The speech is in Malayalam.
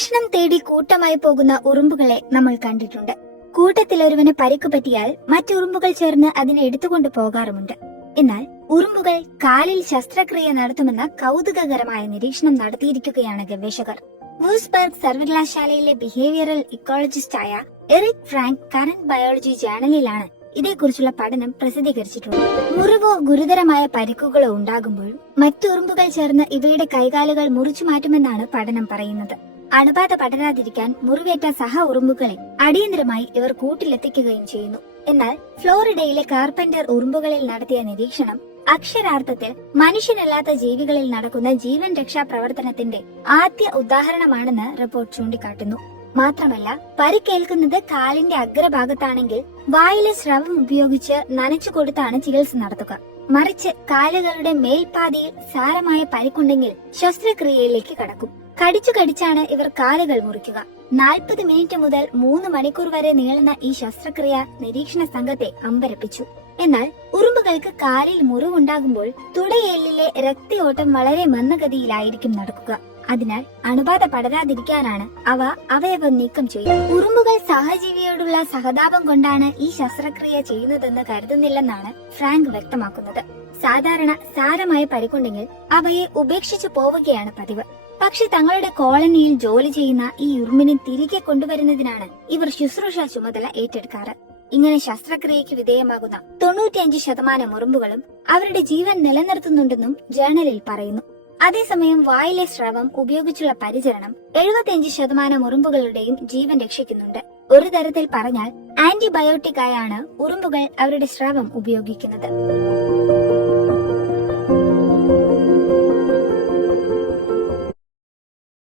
ഭക്ഷണം തേടി കൂട്ടമായി പോകുന്ന ഉറുമ്പുകളെ നമ്മൾ കണ്ടിട്ടുണ്ട്. കൂട്ടത്തിൽ ഒരുവന് പരിക്കു പറ്റിയാൽ മറ്റുറുമ്പുകൾ ചേർന്ന് അതിനെ എടുത്തുകൊണ്ട് പോകാറുമുണ്ട്. എന്നാൽ ഉറുമ്പുകൾ കാലിൽ ശസ്ത്രക്രിയ നടത്തുമെന്ന കൗതുകകരമായ നിരീക്ഷണം നടത്തിയിരിക്കുകയാണ് ഗവേഷകർ. വൂസ്ബർഗ് സർവകലാശാലയിലെ ബിഹേവിയറൽ ഇക്കോളജിസ്റ്റായ എറിക് ഫ്രാങ്ക് കറന്റ് ബയോളജി ജേണലിലാണ് ഇതേക്കുറിച്ചുള്ള പഠനം പ്രസിദ്ധീകരിച്ചിട്ടുള്ളത്. മുറിവോ ഗുരുതരമായ പരിക്കുകളോ ഉണ്ടാകുമ്പോൾ മറ്റുറുമ്പുകൾ ചേർന്ന് ഇവയുടെ കൈകാലുകൾ മുറിച്ചു മാറ്റുമെന്നാണ് പഠനം പറയുന്നത്. അണുബാധ പടരാതിരിക്കാൻ മുറിവേറ്റ സഹ ഉറുമ്പുകളെ അടിയന്തരമായി ഇവർ കൂട്ടിലെത്തിക്കുകയും ചെയ്യുന്നു. എന്നാൽ ഫ്ലോറിഡയിലെ കാർപ്പന്റർ ഉറുമ്പുകളിൽ നടത്തിയ നിരീക്ഷണം അക്ഷരാർത്ഥത്തിൽ മനുഷ്യനല്ലാത്ത ജീവികളിൽ നടക്കുന്ന ജീവൻ രക്ഷാ പ്രവർത്തനത്തിന്റെ ആദ്യ ഉദാഹരണമാണെന്ന് റിപ്പോർട്ട് ചൂണ്ടിക്കാട്ടുന്നു. മാത്രമല്ല പരിക്കേൽക്കുന്നത് കാലിന്റെ അഗ്രഭാഗത്താണെങ്കിൽ വായിലെ സ്രവം ഉപയോഗിച്ച് നനച്ചു കൊടുത്താണ് ചികിത്സ നടത്തുക. മറിച്ച് കാലുകളുടെ മേൽപാതിയിൽ സാരമായ പരിക്കുണ്ടെങ്കിൽ ശസ്ത്രക്രിയയിലേക്ക് കടക്കും. കടിച്ചു കടിച്ചാണ് ഇവർ കാലുകൾ മുറിക്കുക. നാൽപ്പത് മിനിറ്റ് മുതൽ മൂന്ന് മണിക്കൂർ വരെ നീളുന്ന ഈ ശസ്ത്രക്രിയ നിരീക്ഷണ സംഘത്തെ അമ്പരപ്പിച്ചു. എന്നാൽ ഉറുമ്പുകൾക്ക് കാലിൽ മുറിവുണ്ടാകുമ്പോൾ തുടയെല്ലിലെ രക്തയോട്ടം വളരെ മന്ദഗതിയിലായിരിക്കും നടക്കുക. അതിനാൽ അണുബാധ പടരാതിരിക്കാനാണ് അവ അവയവം നീക്കം ചെയ്യുന്നത്. ഉറുമ്പുകൾ സഹജീവിയോടുള്ള സഹതാപം കൊണ്ടാണ് ഈ ശസ്ത്രക്രിയ ചെയ്യുന്നതെന്ന് കരുതുന്നില്ലെന്നാണ് ഫ്രാങ്ക് വ്യക്തമാക്കുന്നത്. സാധാരണ സാരമായ പരിക്കുണ്ടെങ്കിൽ അവയെ ഉപേക്ഷിച്ചു പോവുകയാണ് പതിവ്. പക്ഷെ തങ്ങളുടെ കോളനിയിൽ ജോലി ചെയ്യുന്ന ഈ ഉറുമ്പിനെ തിരികെ കൊണ്ടുവരുന്നതിനാണ് ഇവർ ശുശ്രൂഷ ചുമതല ഏറ്റെടുക്കാറ്. ഇങ്ങനെ ശസ്ത്രക്രിയയ്ക്ക് വിധേയമാകുന്ന തൊണ്ണൂറ്റിയഞ്ച് ശതമാനം ഉറുമ്പുകളും അവരുടെ ജീവൻ നിലനിർത്തുന്നുണ്ടെന്നും ജേണലിൽ പറയുന്നു. അതേസമയം വായിലെ സ്രവം ഉപയോഗിച്ചുള്ള പരിചരണം എഴുപത്തിയഞ്ച് ശതമാനം ഉറുമ്പുകളുടെയും ജീവൻ രക്ഷിക്കുന്നുണ്ട്. ഒരു തരത്തിൽ പറഞ്ഞാൽ ആന്റിബയോട്ടിക് ആയാണ് ഉറുമ്പുകൾ അവരുടെ സ്രവം ഉപയോഗിക്കുന്നത്.